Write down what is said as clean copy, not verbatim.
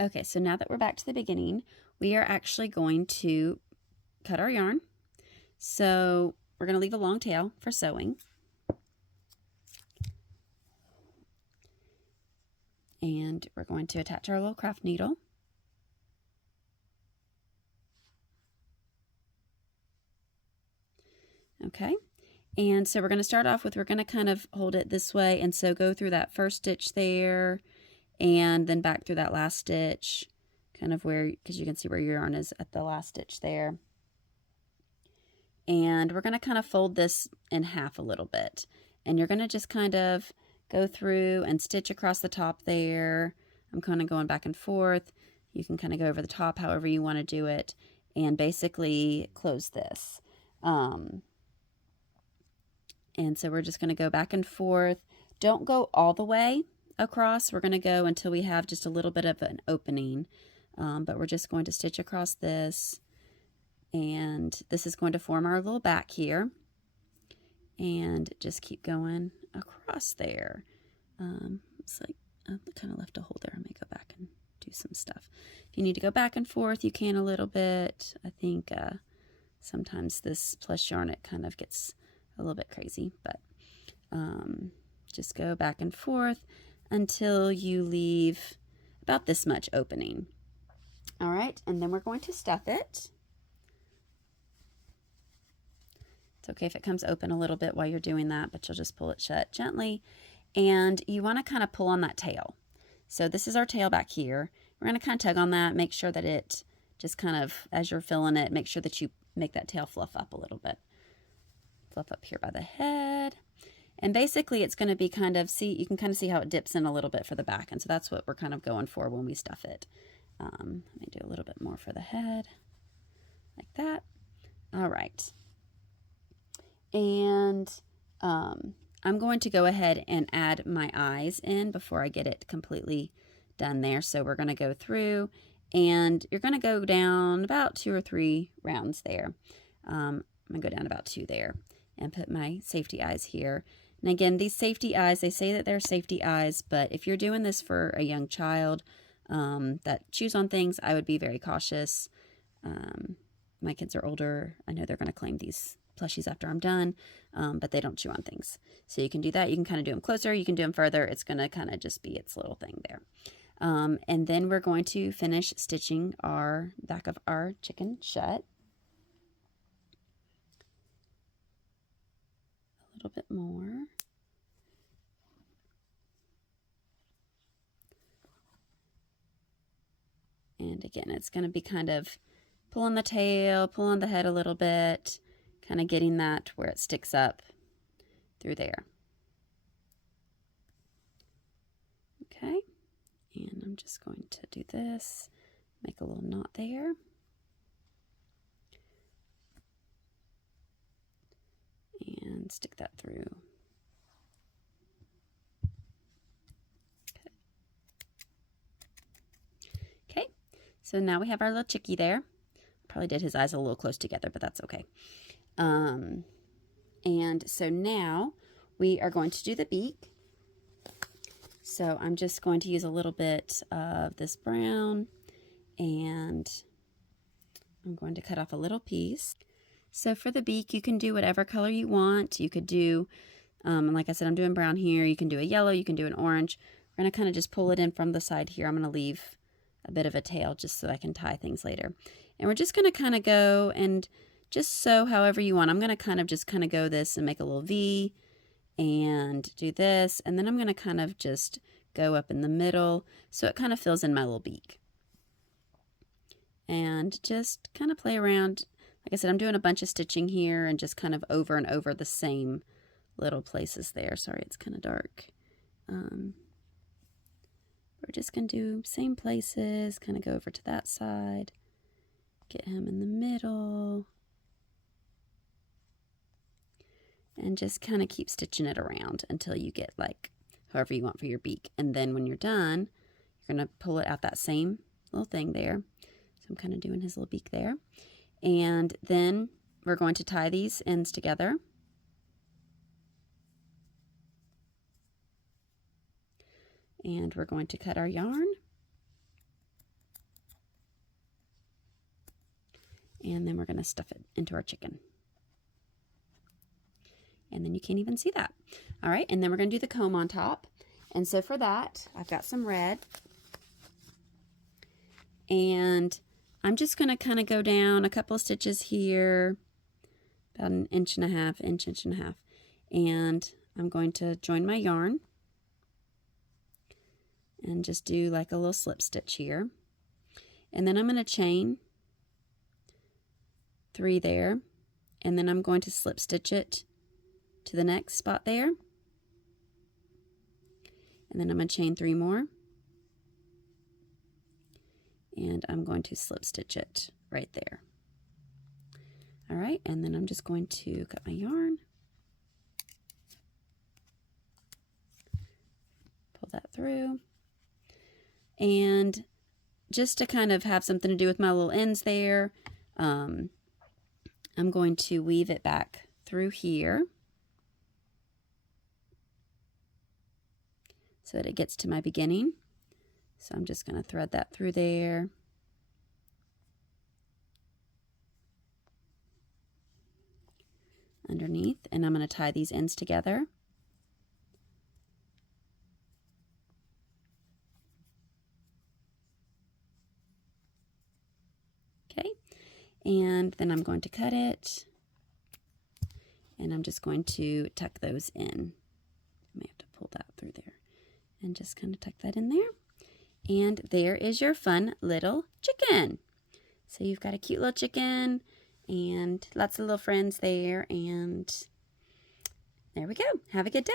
Okay, so now that we're back to the beginning, we are actually going to cut our yarn. So we're going to leave a long tail for sewing. And we're going to attach our little craft needle. Okay, and so we're going to start off with, we're going to kind of hold it this way, and so go through that first stitch there, and then back through that last stitch, kind of where, because you can see where your yarn is at the last stitch there. And we're going to kind of fold this in half a little bit, and you're going to just kind of go through and stitch across the top there. I'm kind of going back and forth. You can kind of go over the top however you want to do it, and basically close this. And so we're just going to go back and forth. Don't go all the way across. We're going to go until we have just a little bit of an opening. But we're just going to stitch across this. And this is going to form our little back here. And just keep going across there. It's like I kind of left a hole there. I may go back and do some stuff. If you need to go back and forth, you can a little bit. I think sometimes this plush yarn, it kind of gets a little bit crazy, but just go back and forth until you leave about this much opening. All right, and then we're going to stuff it. It's okay if it comes open a little bit while you're doing that, but you'll just pull it shut gently. And you want to kind of pull on that tail. So this is our tail back here. We're going to kind of tug on that, make sure that it just kind of, as you're filling it, make sure that you make that tail fluff up a little bit. Fluff up here by the head. And basically it's going to be kind of, see, you can kind of see how it dips in a little bit for the back. And so that's what we're kind of going for when we stuff it. Let me do a little bit more for the head, like that. All right. And I'm going to go ahead and add my eyes in before I get it completely done there. So we're going to go through, and you're going to go down about 2 or 3 rounds there. I'm going to go down about 2 there and put my safety eyes here. And again, these safety eyes, they say that they're safety eyes, but if you're doing this for a young child that chews on things, I would be very cautious. My kids are older. I know they're going to claim these plushies after I'm done, but they don't chew on things. So you can do that. You can kind of do them closer. You can do them further. It's going to kind of just be its little thing there. And then we're going to finish stitching our back of our chicken shut. A little bit more. And again, it's going to be kind of pulling the tail, pulling the head a little bit, kind of getting that where it sticks up through there. Okay, and I'm just going to do this, make a little knot there. And stick that through. Okay, so now we have our little chickie there. Probably did his eyes a little close together, but that's okay. And so now we are going to do the beak. So I'm just going to use a little bit of this brown, and I'm going to cut off a little piece. So for the beak, you can do whatever color you want. You could do, like I said, I'm doing brown here. You can do a yellow, you can do an orange. We're going to kind of just pull it in from the side here. I'm going to leave a bit of a tail just so I can tie things later. And we're just going to kind of go and just sew however you want. I'm going to kind of just kind of go this and make a little V and do this. And then I'm going to kind of just go up in the middle so it kind of fills in my little beak. And just kind of play around. Like I said, I'm doing a bunch of stitching here and just kind of over and over the same little places there. Sorry, it's kind of dark. We're just going to do same places, kind of go over to that side, get him in the middle, and just kind of keep stitching it around until you get like however you want for your beak. And then when you're done, you're going to pull it out that same little thing there. So I'm kind of doing his little beak there. And then we're going to tie these ends together. And we're going to cut our yarn. And then we're going to stuff it into our chicken. And then you can't even see that. All right, and then we're going to do the comb on top. And so for that, I've got some red. And I'm just going to kind of go down a couple of stitches here, about an inch and a half. And I'm going to join my yarn and just do like a little slip stitch here. And then I'm going to chain 3 there, and then I'm going to slip stitch it to the next spot there. And then I'm going to chain 3 more. And I'm going to slip stitch it right there. All right, and then I'm just going to cut my yarn. Pull that through. And just to kind of have something to do with my little ends there, I'm going to weave it back through here so that it gets to my beginning. So I'm just going to thread that through there. Underneath, and I'm going to tie these ends together. Okay, and then I'm going to cut it, and I'm just going to tuck those in. I may have to pull that through there and just kind of tuck that in there. And there is your fun little chicken. So you've got a cute little chicken and lots of little friends there, and there we go. Have a good day.